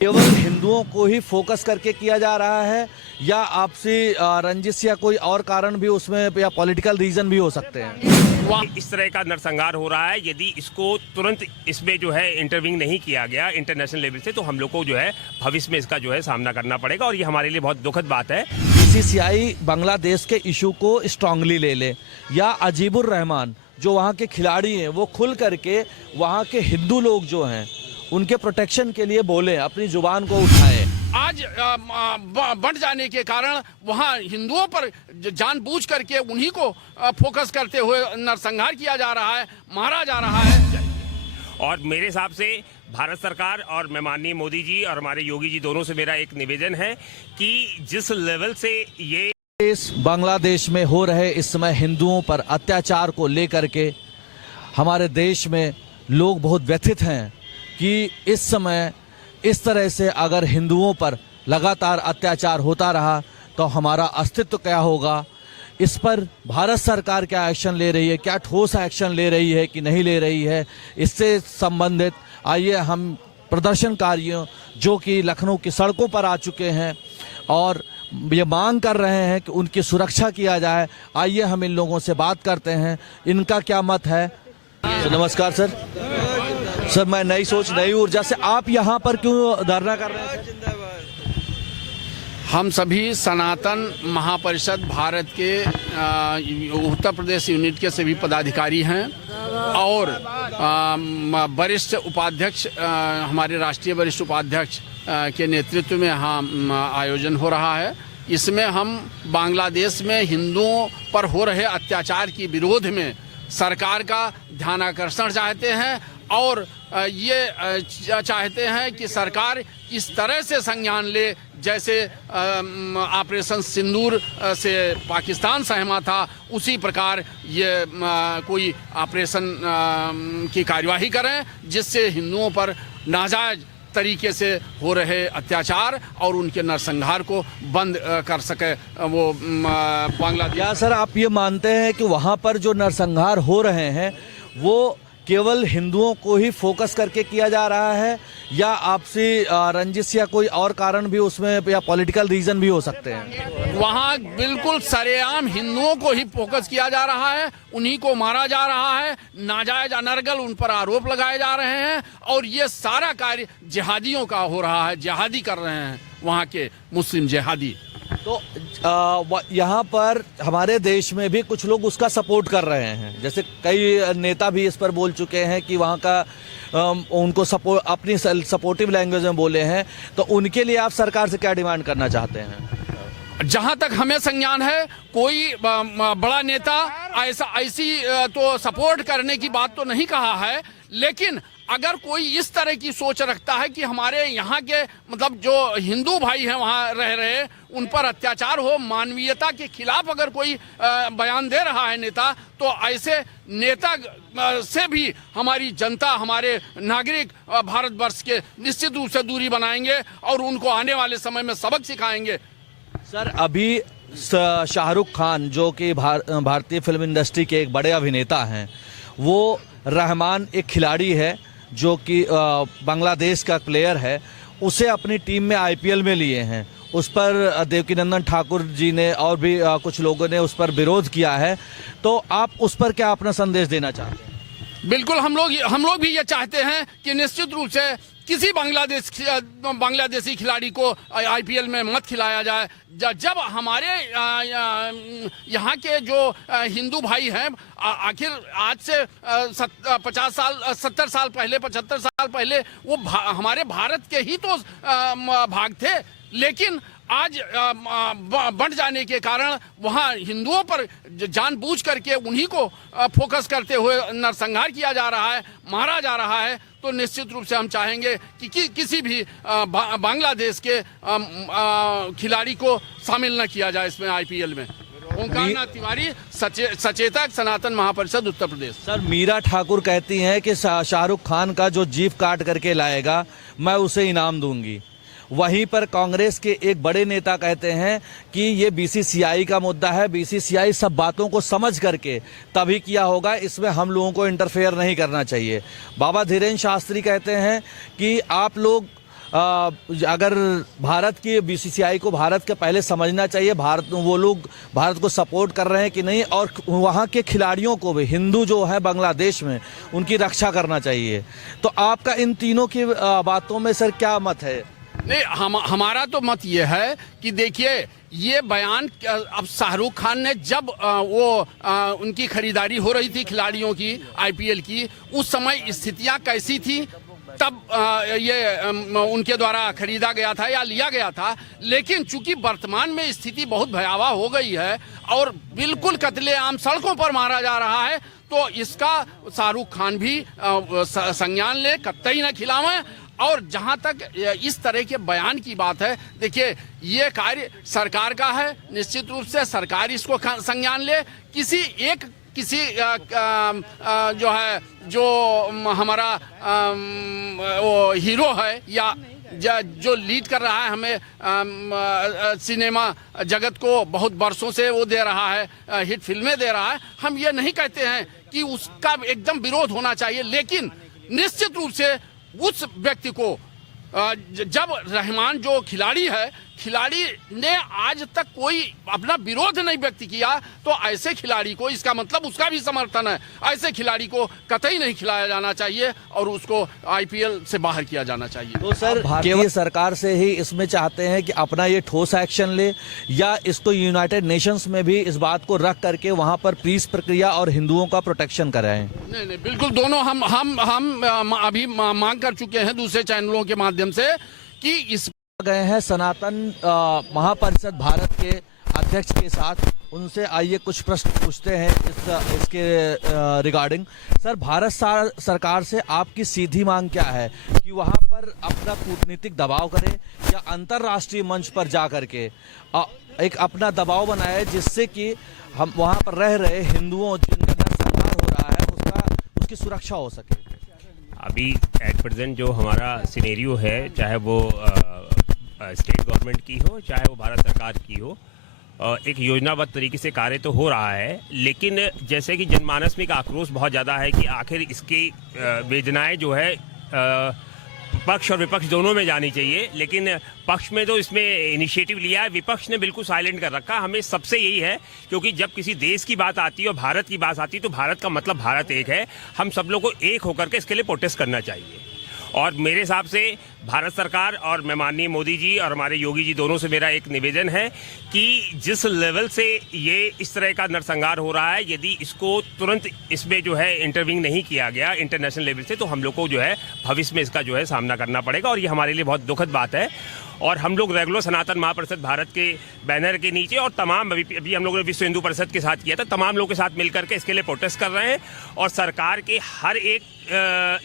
केवल हिंदुओं को ही फोकस करके किया जा रहा है या आपसी रंजिश या कोई और कारण भी उसमें या पॉलिटिकल रीजन भी हो सकते हैं? इस तरह का नरसंहार हो रहा है, यदि इसको तुरंत इसमें जो है इंटरवीन नहीं किया गया इंटरनेशनल लेवल से, तो हम लोग को जो है भविष्य में इसका जो है सामना करना पड़ेगा और ये हमारे लिए बहुत दुखद बात है। बीसीसीआई बांग्लादेश के इशू को स्ट्रांगली ले ले या अजीबुर रहमान जो वहाँ के खिलाड़ी हैं वो खुल करके वहाँ के हिंदू लोग जो हैं उनके प्रोटेक्शन के लिए बोले, अपनी जुबान को उठाएं। आज बढ़ जाने के कारण वहाँ हिंदुओं पर जानबूझ करके उन्हीं को फोकस करते हुए नरसंहार किया जा रहा है, मारा जा रहा है। और मेरे हिसाब से भारत सरकार और मैं माननीय मोदी जी और हमारे योगी जी दोनों से मेरा एक निवेदन है कि जिस लेवल से ये इस बांग्लादेश में हो रहे इस समय हिंदुओं पर अत्याचार को लेकर के हमारे देश में लोग बहुत व्यथित हैं कि इस समय इस तरह से अगर हिंदुओं पर लगातार अत्याचार होता रहा तो हमारा अस्तित्व क्या होगा। इस पर भारत सरकार क्या एक्शन ले रही है, क्या ठोस एक्शन ले रही है कि नहीं ले रही है, इससे संबंधित आइए हम प्रदर्शनकारियों जो कि लखनऊ की सड़कों पर आ चुके हैं और ये मांग कर रहे हैं कि उनकी सुरक्षा किया जाए, आइए हम इन लोगों से बात करते हैं, इनका क्या मत है। तो नमस्कार सर। सर मैं नई सोच नई ऊर्जा से, आप यहाँ पर क्यों धरना कर रहे हैं? हम सभी सनातन महापरिषद भारत के उत्तर प्रदेश यूनिट के सभी पदाधिकारी हैं और वरिष्ठ उपाध्यक्ष हमारे राष्ट्रीय वरिष्ठ उपाध्यक्ष के नेतृत्व में हम आयोजन हो रहा है। इसमें हम बांग्लादेश में हिंदुओं पर हो रहे अत्याचार के विरोध में सरकार का ध्यानाकर्षण चाहते हैं और ये चाहते हैं कि सरकार इस तरह से संज्ञान ले जैसे ऑपरेशन सिंदूर से पाकिस्तान सहमा था, उसी प्रकार ये कोई ऑपरेशन की कार्यवाही करें जिससे हिंदुओं पर नाजायज तरीके से हो रहे अत्याचार और उनके नरसंहार को बंद कर सके वो बांग्लादेश। क्या सर आप ये मानते हैं कि वहाँ पर जो नरसंहार हो रहे हैं वो केवल हिंदुओं को ही फोकस करके किया जा रहा है या आपसी रंजिश या कोई और कारण भी उसमें या पॉलिटिकल रीजन भी हो सकते हैं? वहाँ बिल्कुल सरेआम हिंदुओं को ही फोकस किया जा रहा है, उन्हीं को मारा जा रहा है, नाजायज अनर्गल उन पर आरोप लगाए जा रहे हैं और ये सारा कार्य जिहादियों का हो रहा है, जिहादी कर रहे हैं वहाँ के मुस्लिम जिहादी। तो यहाँ पर हमारे देश में भी कुछ लोग उसका सपोर्ट कर रहे हैं, जैसे कई नेता भी इस पर बोल चुके हैं कि वहाँ का उनको सपोर्ट अपनी सपोर्टिव लैंग्वेज में बोले हैं, तो उनके लिए आप सरकार से क्या डिमांड करना चाहते हैं? जहां तक हमें संज्ञान है कोई बड़ा नेता ऐसी तो सपोर्ट करने की बात तो नहीं कहा है, लेकिन अगर कोई इस तरह की सोच रखता है कि हमारे यहाँ के मतलब जो हिंदू भाई हैं वहाँ रह रहे उन पर अत्याचार हो, मानवीयता के खिलाफ अगर कोई बयान दे रहा है नेता, तो ऐसे नेता से भी हमारी जनता, हमारे नागरिक भारतवर्ष के निश्चित रूप से दूरी बनाएंगे और उनको आने वाले समय में सबक सिखाएंगे। सर अभी शाहरुख खान जो कि भारतीय फिल्म इंडस्ट्री के एक बड़े अभिनेता हैं, वो रहमान एक खिलाड़ी है जो कि बांग्लादेश का प्लेयर है, उसे अपनी टीम में आईपीएल में लिए हैं। उस पर देवकीनंदन ठाकुर जी ने और भी कुछ लोगों ने उस पर विरोध किया है, तो आप उस पर क्या अपना संदेश देना चाहते हैं? बिल्कुल हम लोग भी ये चाहते हैं कि निश्चित रूप से किसी बांग्लादेशी खिलाड़ी को आईपीएल में मत खिलाया जाए। जब हमारे यहाँ के जो हिंदू भाई हैं, आखिर आज से 50 साल 70 साल पहले 75 साल पहले वो हमारे भारत के ही तो भाग थे, लेकिन आज बढ़ जाने के कारण वहाँ हिंदुओं पर जानबूझ करके उन्हीं को फोकस करते हुए नरसंहार किया जा रहा है, मारा जा रहा है। तो निश्चित रूप से हम चाहेंगे कि किसी भी बांग्लादेश के खिलाड़ी को शामिल न किया जाए इसमें आईपीएल में। ओंकारनाथ तिवारी, सचेतक, सनातन महापरिषद, उत्तर प्रदेश। सर मीरा ठाकुर कहती हैं कि शाहरुख खान का जो जीभ काट करके लाएगा मैं उसे इनाम दूंगी। वहीं पर कांग्रेस के एक बड़े नेता कहते हैं कि ये बीसीसीआई का मुद्दा है, बीसीसीआई सब बातों को समझ करके तभी किया होगा, इसमें हम लोगों को इंटरफेयर नहीं करना चाहिए। बाबा धीरेन्द्र शास्त्री कहते हैं कि आप लोग अगर भारत की बीसीसीआई को भारत के पहले समझना चाहिए, वो लोग भारत को सपोर्ट कर रहे हैं कि नहीं, और वहाँ के खिलाड़ियों को भी, हिंदू जो है बांग्लादेश में, उनकी रक्षा करना चाहिए। तो आपका इन तीनों की बातों में सर क्या मत है? नहीं, हमारा तो मत ये है कि देखिए, ये बयान अब शाहरुख खान ने जब उनकी खरीदारी हो रही थी खिलाड़ियों की, आईपीएल की, उस समय स्थितियां कैसी थी तब ये उनके द्वारा खरीदा गया था या लिया गया था। लेकिन चूंकि वर्तमान में स्थिति बहुत भयावह हो गई है और बिल्कुल कत्लेआम सड़कों पर मारा जा रहा है, तो इसका शाहरुख खान भी संज्ञान ले, कतई न खिलावें। और जहां तक इस तरह के बयान की बात है, देखिए, ये कार्य सरकार का है, निश्चित रूप से सरकार इसको संज्ञान ले। किसी जो है, जो हमारा वो हीरो है या जो लीड कर रहा है हमें सिनेमा जगत को बहुत वर्षों से वो दे रहा है, हिट फिल्में दे रहा है, हम ये नहीं कहते हैं कि उसका एकदम विरोध होना चाहिए। लेकिन निश्चित रूप से उस व्यक्ति को, जब रहमान जो खिलाड़ी है, खिलाड़ी ने आज तक कोई अपना विरोध नहीं व्यक्त किया, तो ऐसे खिलाड़ी को, इसका मतलब उसका भी समर्थन है, ऐसे खिलाड़ी को कतई नहीं खिलाया जाना चाहिए और उसको आईपीएल से बाहर किया जाना चाहिए। तो सर, भारतीय सरकार से ही इसमें चाहते हैं कि अपना ये ठोस एक्शन ले, या इसको यूनाइटेड नेशंस में भी इस बात को रख करके वहां पर पीस प्रक्रिया और हिंदुओं का प्रोटेक्शन कराएं? नहीं, बिल्कुल, दोनों हम अभी मांग कर चुके हैं दूसरे चैनलों के माध्यम से कि इस गए हैं सनातन महापरिषद भारत के अध्यक्ष के साथ। उनसे आइए कुछ प्रश्न पूछते हैं इसके रिगार्डिंग। सर, भारत सरकार से आपकी सीधी मांग क्या है कि वहां पर अपना कूटनीतिक दबाव करे या अंतर्राष्ट्रीय मंच पर जा करके एक अपना दबाव बनाए, जिससे कि हम वहां पर रह रहे हिंदुओं जिनका नरसंहार हो रहा है उसकी सुरक्षा हो सके? अभी एट प्रेजेंट जो हमारा सिनेरियो है, चाहे वो स्टेट गवर्नमेंट की हो, चाहे वो भारत सरकार की हो, एक योजनाबद्ध तरीके से कार्य तो हो रहा है। लेकिन जैसे कि जनमानस में एक आक्रोश बहुत ज़्यादा है कि आखिर इसकी वेदनाएं जो है पक्ष और विपक्ष दोनों में जानी चाहिए। लेकिन पक्ष में तो इसमें इनिशिएटिव लिया है, विपक्ष ने बिल्कुल साइलेंट कर रखा। हमें सबसे यही है, क्योंकि जब किसी देश की बात आती है और भारत की बात आती है, तो भारत का मतलब भारत एक है। हम सब लोग को एक होकर के इसके लिए प्रोटेस्ट करना चाहिए। और मेरे हिसाब से भारत सरकार और मैं माननीय मोदी जी और हमारे योगी जी दोनों से मेरा एक निवेदन है कि जिस लेवल से ये इस तरह का नरसंहार हो रहा है, यदि इसको तुरंत इसमें जो है इंटरवीन नहीं किया गया इंटरनेशनल लेवल से, तो हम लोग को जो है भविष्य में इसका जो है सामना करना पड़ेगा। और ये हमारे लिए बहुत दुखद बात है। और हम लोग रेगुलर सनातन महापरिषद भारत के बैनर के नीचे और तमाम अभी हम लोगों ने विश्व हिंदू परिषद के साथ किया था, तमाम लोगों के साथ मिलकर के इसके लिए प्रोटेस्ट कर रहे हैं। और सरकार के हर एक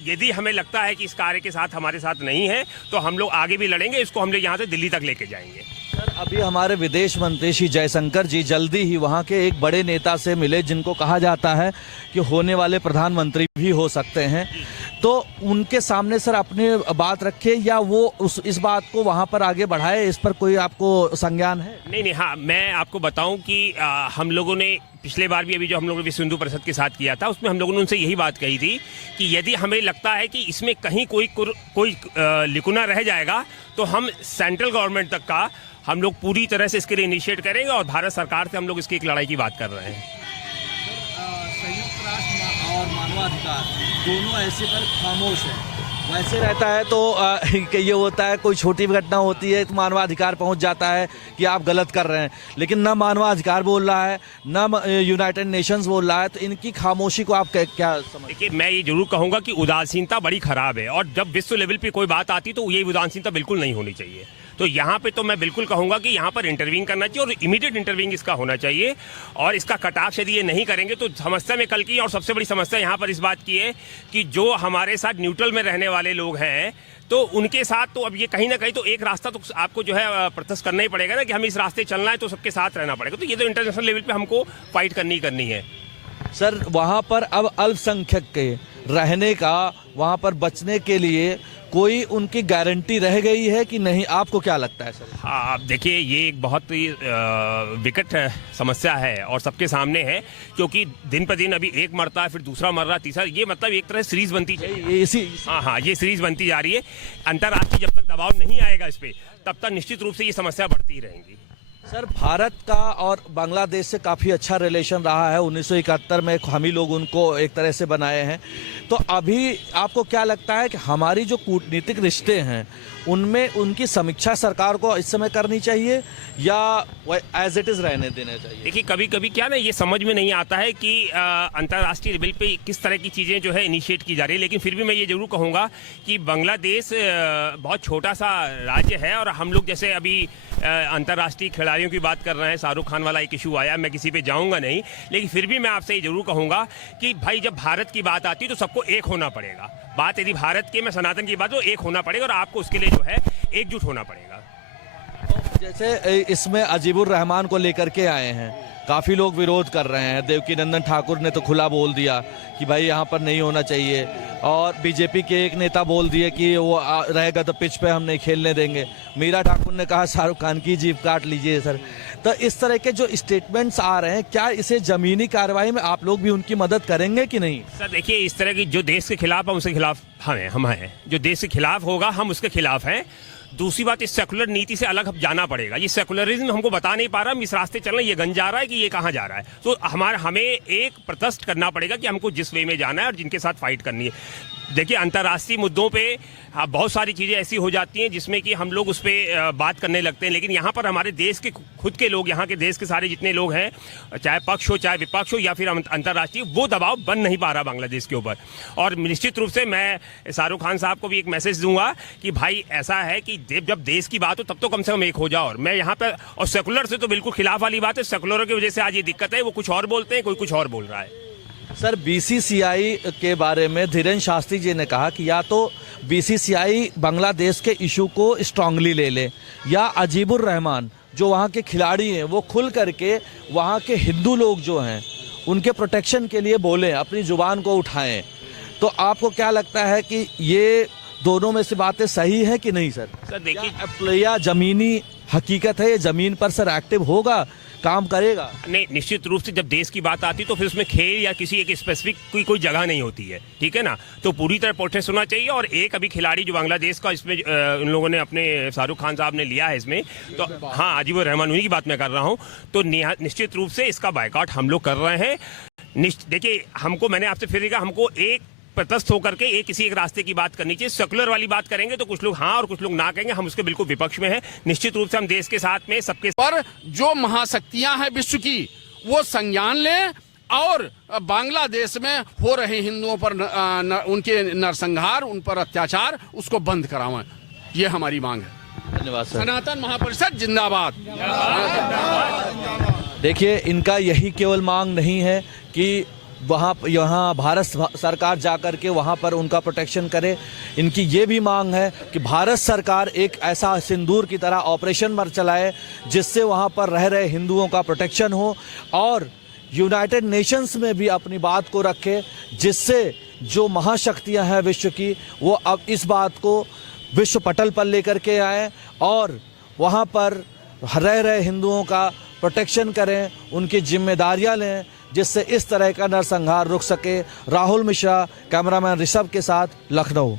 यदि हमें लगता है कि इस कार्य के साथ हमारे साथ नहीं है, तो हम लोग आगे भी लड़ेंगे। इसको हम लोग यहाँ से दिल्ली तक लेके जाएंगे। सर, अभी हमारे विदेश मंत्री श्री जयशंकर जी जल्दी ही वहाँ के एक बड़े नेता से मिले, जिनको कहा जाता है कि होने वाले प्रधानमंत्री भी हो सकते हैं। तो उनके सामने सर अपनी बात रखे या वो इस बात को वहाँ पर आगे बढ़ाए, इस पर कोई आपको संज्ञान है? नहीं, हाँ, मैं आपको बताऊं कि हम लोगों ने पिछले बार भी अभी जो हम लोगों ने विश्व हिंदू परिषद के साथ किया था, उसमें हम लोगों ने उनसे यही बात कही थी कि यदि हमें लगता है कि इसमें कहीं कोई लिकुना रह जाएगा, तो हम सेंट्रल गवर्नमेंट तक का हम लोग पूरी तरह से इसके लिए इनिशिएट करेंगे। और भारत सरकार से हम लोग इसकी एक लड़ाई की बात कर रहे हैं। संयुक्त राष्ट्र और मानवाधिकार दोनों ऐसे पर खामोश है। वैसे रहता है तो ये होता है, कोई छोटी घटना होती है तो मानवाधिकार पहुंच जाता है कि आप गलत कर रहे हैं, लेकिन न मानवाधिकार बोल रहा है, न यूनाइटेड नेशंस बोल रहा है। तो इनकी खामोशी को आप क्या समझते? देखिए, मैं ये जरूर कहूंगा कि उदासीनता बड़ी खराब है, और जब विश्व लेवल पे कोई बात आती तो ये उदासीनता बिल्कुल नहीं होनी चाहिए। तो यहाँ पे तो मैं बिल्कुल कहूंगा कि यहाँ पर इंटरवीन करना चाहिए और इमीडिएट इंटरवीन इसका होना चाहिए। और इसका कटाक्ष यदि ये नहीं करेंगे तो समस्या में कल की और सबसे बड़ी समस्या यहाँ पर इस बात की है कि जो हमारे साथ न्यूट्रल में रहने वाले लोग हैं, तो उनके साथ तो अब ये कहीं ना कहीं तो एक रास्ता तो आपको जो है प्रोटेस्ट करना ही पड़ेगा ना, कि हमें इस रास्ते चलना है तो सबके साथ रहना पड़ेगा। तो ये तो इंटरनेशनल लेवल पे हमको फाइट करनी है। सर, वहाँ पर अब अल्पसंख्यक के रहने का, वहाँ पर बचने के लिए कोई उनकी गारंटी रह गई है कि नहीं? आपको क्या लगता है सर? हाँ, देखिए, ये एक बहुत ही विकट समस्या है और सबके सामने है, क्योंकि दिन पर दिन अभी एक मरता है, फिर दूसरा मर रहा है, तीसरा, ये मतलब एक तरह सीरीज बनती है। हाँ, ये सीरीज बनती जा रही है। अंतर्राष्ट्रीय जब तक तक दबाव नहीं आएगा इस पे, तब तक निश्चित रूप से ये समस्या बढ़ती रहेंगी। सर, भारत का और बांग्लादेश से काफ़ी अच्छा रिलेशन रहा है। 1971 में हम ही लोग उनको एक तरह से बनाए हैं। तो अभी आपको क्या लगता है कि हमारी जो कूटनीतिक रिश्ते हैं उनमें उनकी समीक्षा सरकार को इस समय करनी चाहिए या एज इट इज़ रहने देना चाहिए? देखिए, कभी कभी क्या ना, ये समझ में नहीं आता है कि अंतर्राष्ट्रीय लेवल पे किस तरह की चीज़ें जो है इनिशिएट की जा रही है। लेकिन फिर भी मैं ये जरूर कहूँगा कि बांग्लादेश बहुत छोटा सा राज्य है और हम लोग जैसे अभी अंतर्राष्ट्रीय खिलाड़ियों की बात कर रहे हैं, शाहरुख खान वाला एक इशू आया, मैं किसी पे जाऊंगा नहीं, लेकिन फिर भी मैं आपसे ये जरूर कहूंगा कि भाई जब भारत की बात आती है तो सबको एक होना पड़ेगा। बात यदि भारत के, मैं सनातन की बात, तो एक होना पड़ेगा और आपको उसके लिए जो है एकजुट होना पड़ेगा। जैसे इसमें अजीबुर रहमान को लेकर के आए हैं, काफ़ी लोग विरोध कर रहे हैं। देवकी नंदन ठाकुर ने तो खुला बोल दिया कि भाई यहाँ पर नहीं होना चाहिए, और बीजेपी के एक नेता बोल दिए कि वो रहेगा तो पिच पे हम नहीं खेलने देंगे। मीरा ठाकुर ने कहा शाहरुख खान की जीभ काट लीजिए। सर, तो इस तरह के जो स्टेटमेंट्स आ रहे हैं, क्या इसे जमीनी कार्रवाई में आप लोग भी उनकी मदद करेंगे कि नहीं? सर देखिए, इस तरह की जो देश के खिलाफ है उसके खिलाफ हम हैं, जो देश के खिलाफ होगा हम उसके खिलाफ हैं। दूसरी बात, इस सेकुलर नीति से अलग जाना पड़ेगा। ये सेकुलरिज्म हमको बता नहीं पा रहा हम इस रास्ते चल रहे हैं, ये गंज जा रहा है कि ये कहाँ जा रहा है। तो हमें एक प्रतस्ट करना पड़ेगा कि हमको जिस वे में जाना है और जिनके साथ फाइट करनी है। देखिए, अंतर्राष्ट्रीय मुद्दों पे बहुत सारी चीज़ें ऐसी हो जाती हैं जिसमें कि हम लोग उस पर बात करने लगते हैं, लेकिन यहाँ पर हमारे देश के खुद के लोग, यहाँ के देश के सारे जितने लोग हैं, चाहे पक्ष हो चाहे विपक्ष हो या फिर अंतर्राष्ट्रीय, वो दबाव बन नहीं पा रहा बांग्लादेश के ऊपर। और निश्चित रूप से मैं शाहरुख खान साहब को भी एक मैसेज दूंगा कि भाई ऐसा है कि जब देश की बात हो तब तो कम से कम एक हो जाओ। और मैं यहाँ पर, और सेकुलर से तो बिल्कुल खिलाफ वाली बात है, सेकुलरों की वजह से आज ये दिक्कत है, वो कुछ और बोलते हैं, कोई कुछ और बोल रहा है। सर, बीसीसीआई के बारे में धीरेन्द्र शास्त्री जी ने कहा कि या तो बीसीसीआई बांग्लादेश के इशू को स्ट्रांगली ले ले, या अजीबुर रहमान जो वहाँ के खिलाड़ी हैं वो खुल करके वहाँ के हिंदू लोग जो हैं उनके प्रोटेक्शन के लिए बोलें, अपनी जुबान को उठाएं। तो आपको क्या लगता है कि ये दोनों में से बातें सही हैं कि नहीं? सर देखिए, या जमीनी हकीकत है, ये ज़मीन पर सर एक्टिव होगा, काम करेगा? नहीं, निश्चित रूप से जब देश की बात आती है तो फिर उसमें खेल या किसी एक स्पेसिफिक कोई जगह नहीं होती है, ठीक है ना। तो पूरी तरह प्रोटेस्ट होना चाहिए। और एक अभी खिलाड़ी जो बांग्लादेश का इसमें उन लोगों ने अपने शाहरुख खान साहब ने लिया है इसमें, तो हाँ, अजीबुर रहमान, उन्हीं की बात मैं कर रहा हूँ। तो निश्चित रूप से इसका बायकॉट हम लोग कर रहे हैं। देखिए, हमको, मैंने आपसे फिर कहा, हमको एक प्रतस्त होकर के किसी एक रास्ते की बात करनी चाहिए। सेकुलर वाली बात करेंगे तो कुछ लोग हाँ और कुछ लोग ना कहेंगे, हम उसके बिल्कुल विपक्ष में हैं। निश्चित रूप से हम देश के साथ में सबके पर जो महाशक्तियां हैं विश्व की, वो संज्ञान लें और बांग्लादेश में हो रहे हिंदुओं पर उनके नरसंहार, उन पर अत्याचार, उसको बंद करावें। ये हमारी मांग है। धन्यवाद सर। सनातन महापरिषद जिंदाबाद। देखिए, इनका यही केवल मांग नहीं है कि यहाँ भारत सरकार जाकर के वहाँ पर उनका प्रोटेक्शन करे। इनकी ये भी मांग है कि भारत सरकार एक ऐसा सिंदूर की तरह ऑपरेशन पर चलाए जिससे वहाँ पर रह रहे हिंदुओं का प्रोटेक्शन हो, और यूनाइटेड नेशंस में भी अपनी बात को रखे, जिससे जो महाशक्तियाँ हैं विश्व की, वो अब इस बात को विश्व पटल पर लेकर के आए और वहाँ पर रह रहे हिंदुओं का प्रोटेक्शन करें, उनकी जिम्मेदारियां लें, जिससे इस तरह का नरसंहार रुक सके। राहुल मिश्रा, कैमरामैन ऋषभ के साथ, लखनऊ।